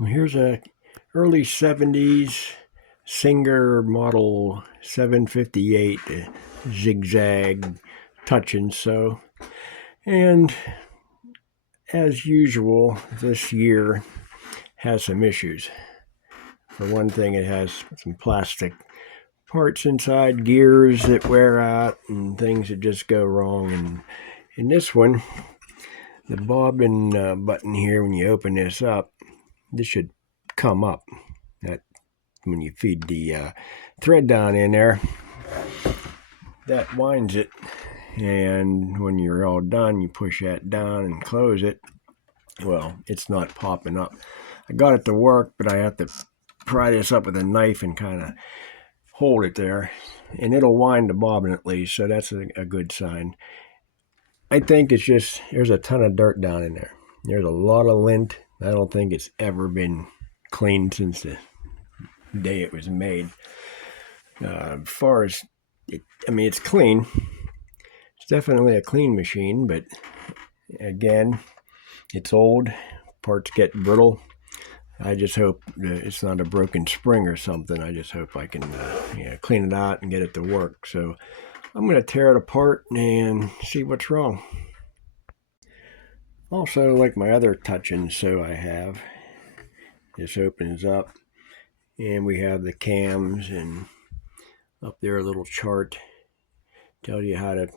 Well, here's a early 70s Singer model 758 zigzag touch and sew. And as usual, this year has some issues. For one thing, it has some plastic parts inside, gears that wear out, and things that just go wrong. And in this one, the bobbin button here, when you open this up, this should come up. That when you feed the thread down in there, that winds it. And when you're all done, you push that down and close it. Well, it's not popping up. I got it to work, but I have to pry this up with a knife and kind of hold it there, and it'll wind the bobbin at least, so that's a good sign. I think it's just there's a ton of dirt down in there. There's a lot of lint. I don't think it's ever been cleaned since the day it was made. As far as it's clean. It's definitely a clean machine, but again, it's old. Parts get brittle. I just hope it's not a broken spring or something. I just hope I can clean it out and get it to work. So I'm going to tear it apart and see what's wrong. Also, like my other touch and sew I have, this opens up and we have the cams, and up there a little chart tells you how to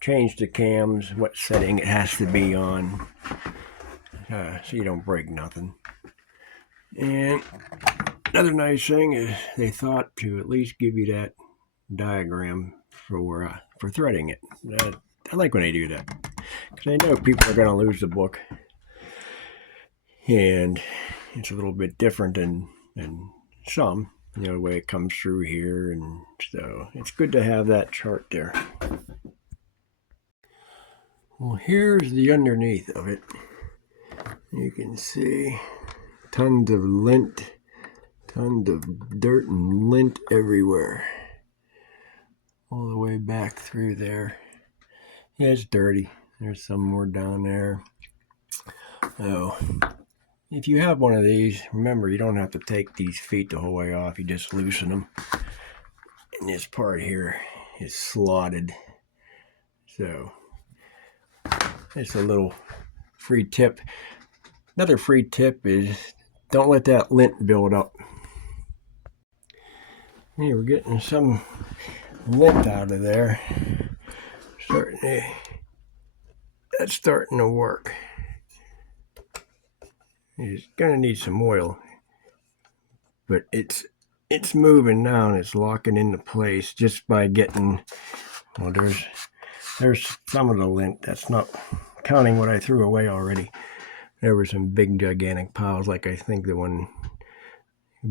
change the cams, what setting it has to be on, so you don't break nothing. And another nice thing is they thought to at least give you that diagram for threading it. I like when they do that, because I know people are going to lose the book, and it's a little bit different than some, the way it comes through here, and so it's good to have that chart there. Well, here's the underneath of it. You can see tons of lint, tons of dirt and lint everywhere, all the way back through there. Yeah, it's dirty. There's some more down there. So if you have one of these, remember, you don't have to take these feet the whole way off. You just loosen them. And this part here is slotted. So it's a little free tip. Another free tip is don't let that lint build up. Hey, we're getting some lint out of there. That's starting to work. It's gonna need some oil, but it's moving now, and it's locking into place just by getting. Well, there's some of the lint. That's not counting what I threw away already. There were some big gigantic piles, like I think the one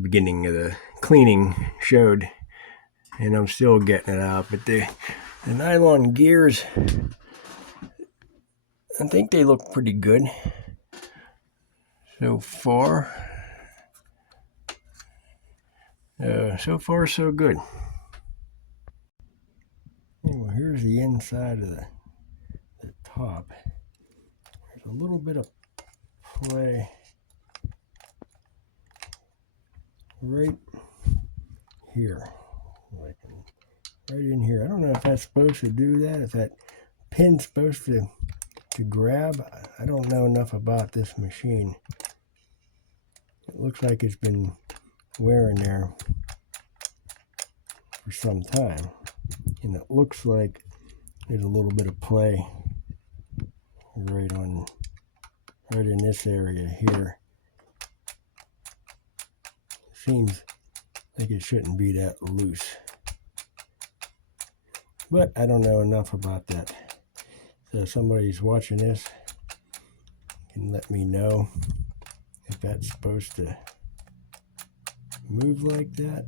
beginning of the cleaning showed, and I'm still getting it out. But the nylon gears, I think they look pretty good so far. So far, so good. Well, here's the inside of the top. There's a little bit of play right here, right in here. I don't know if that's supposed to do that, if that pin's supposed to grab. I don't know enough about this machine. It looks like it's been wearing there for some time, and it looks like there's a little bit of play right in this area here. Seems like it shouldn't be that loose, but I don't know enough about that. So if somebody's watching this, can let me know if that's supposed to move like that.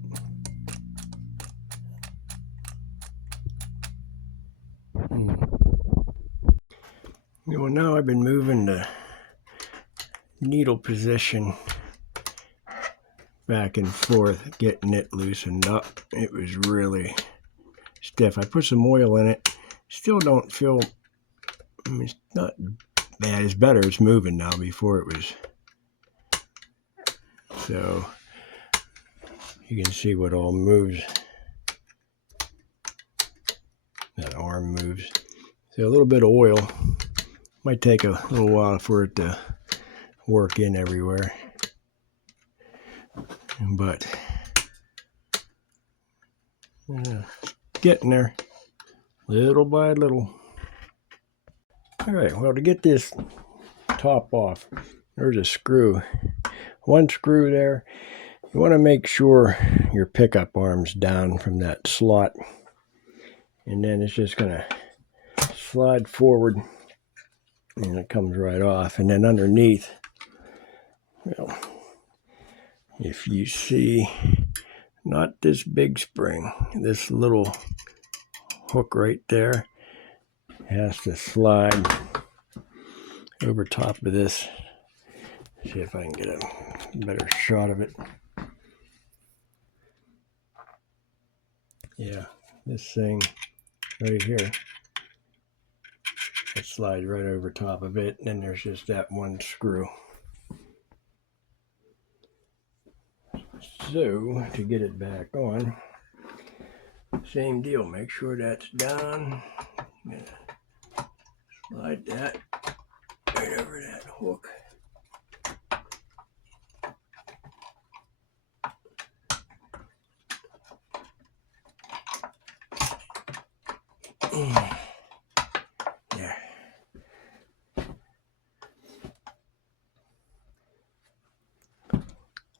Well, now I've been moving the needle position back and forth, getting it loosened up. It was really stiff. I put some oil in it. Still don't feel, it's not bad. It's better. It's moving now. Before it was So you can see what all moves. That arm moves. So a little bit of oil. Might take a little while for it to work in everywhere. But getting there little by little. All right, well, to get this top off, there's a screw. One screw there. You want to make sure your pickup arm's down from that slot. And then it's just going to slide forward and it comes right off. And then underneath, well, if you see, not this big spring, this little hook right there has to slide over top of this. See if I can get a better shot of it. Yeah, this thing right here, it slides right over top of it, and then there's just that one screw. So to get it back on, same deal, make sure that's down. Slide that right over that hook. Yeah.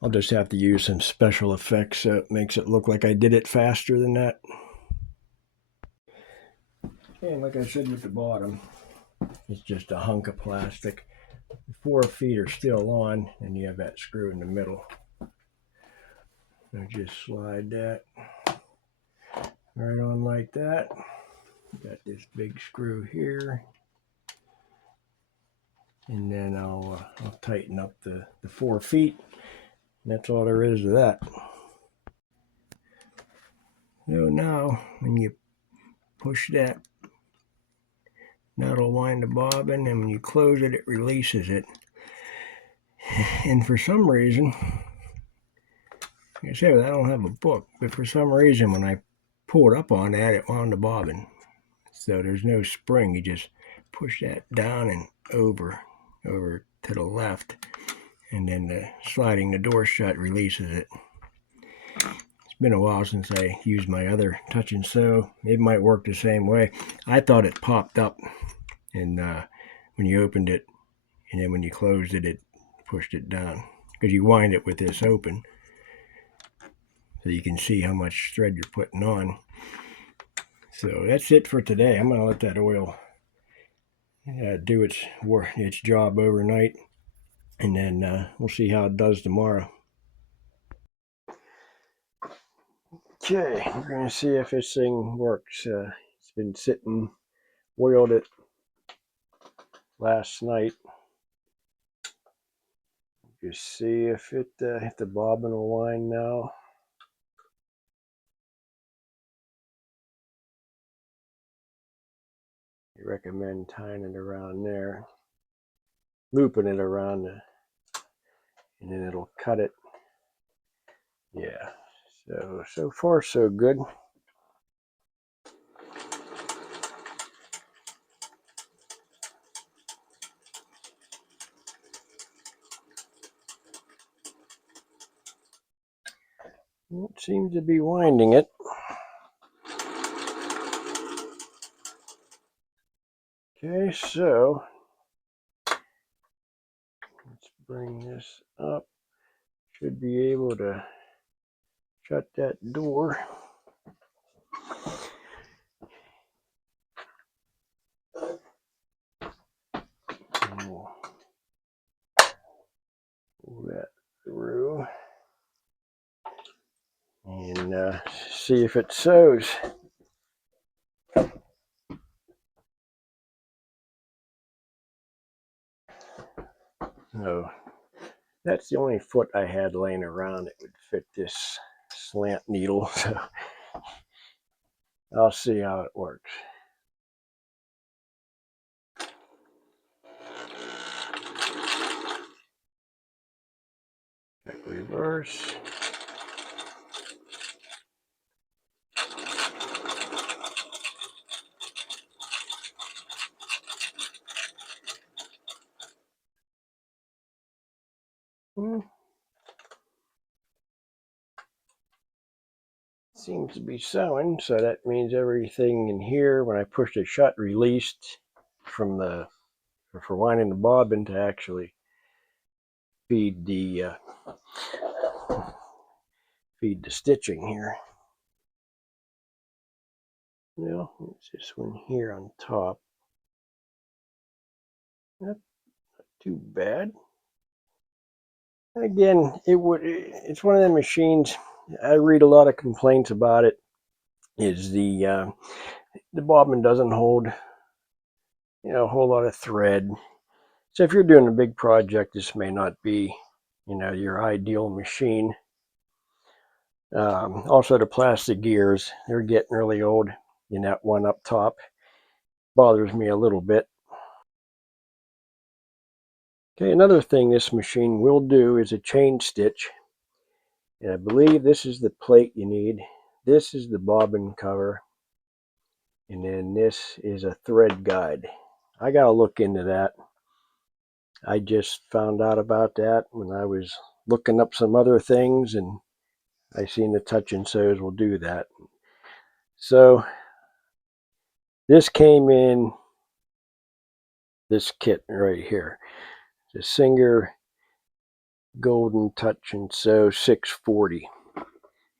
I'll just have to use some special effects so it makes it look like I did it faster than that. And like I said with the bottom, it's just a hunk of plastic. The 4 feet are still on, and you have that screw in the middle. So just slide that right on like that. Got this big screw here. And then I'll tighten up the 4 feet. And that's all there is to that. So now, when you push that, that'll wind the bobbin, and when you close it, it releases it. And for some reason, like I said, I don't have a book, but for some reason, when I pull it up on that, it wound the bobbin. So there's no spring. You just push that down and over to the left, and then sliding the door shut releases it. It's been a while since I used my other touch and sew. It might work the same way. I thought it popped up, and when you opened it, and then when you closed it, it pushed it down, because you wind it with this open, so you can see how much thread you're putting on. So that's it for today. I'm going to let that oil do its job overnight, and then we'll see how it does tomorrow. Okay, we're going to see if this thing works. It's been sitting, oiled it last night. Just see if the bobbin will wind now. I recommend tying it around there, looping it around, and then it'll cut it. Yeah, so far so good. It seems to be winding it. Okay, so let's bring this up. Should be able to shut that door. And we'll pull that through and see if it sews. So that's the only foot I had laying around that would fit this slant needle. So I'll see how it works. Check with reverse. Seems to be sewing, so that means everything in here, when I push the shut, released from the, for winding the bobbin to actually feed the stitching here. Well, it's this one here on top. Not too bad. Again, it's one of the machines. I read a lot of complaints about it. Is the bobbin doesn't hold, a whole lot of thread. So if you're doing a big project, this may not be, your ideal machine. Also, the plastic gears, they're getting really old. That one up top bothers me a little bit. Okay, another thing this machine will do is a chain stitch. And I believe this is the plate you need. This is the bobbin cover. And then this is a thread guide. I got to look into that. I just found out about that when I was looking up some other things, and I seen the Touch N Sews will do that. So this came in this kit right here. The Singer Golden Touch N Sew 640.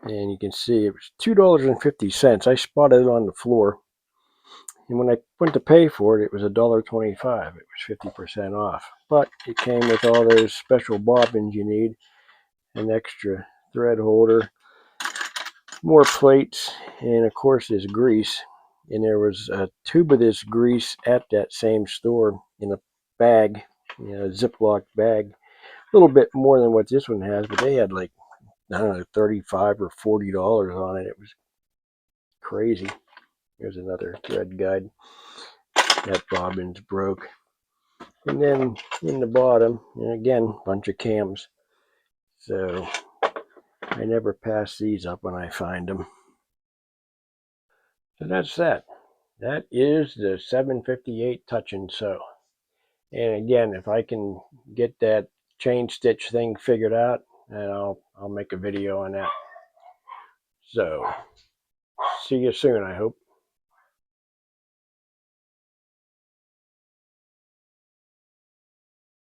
And you can see it was $2.50. I spotted it on the floor. And when I went to pay for it, it was $1.25. It was 50% off. But it came with all those special bobbins you need, an extra thread holder, more plates, and of course this grease. And there was a tube of this grease at that same store in a bag, a Ziploc bag. A little bit more than what this one has, but they had like, I don't know, $35 or $40 on it. It was crazy. Here's another thread guide. That bobbin's broke. And then in the bottom, and again, a bunch of cams. So I never pass these up when I find them. So that's that. That is the 758 Touch N Sew. And again, if I can get that chain stitch thing figured out, then I'll make a video on that. So see you soon, I hope.